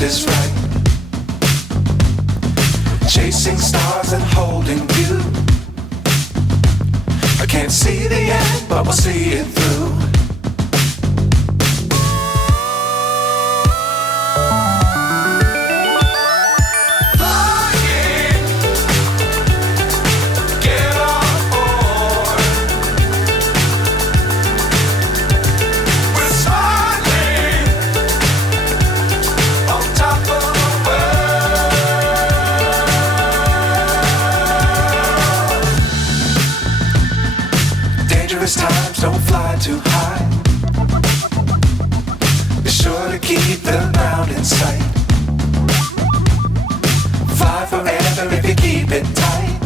just is right. Chasing stars and holding you. I can't see the end, but we'll see it through. Times don't fly too high. Be sure to keep the ground in sight. Fly forever if you keep it tight.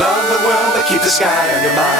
Love the world but keep the sky on your mind.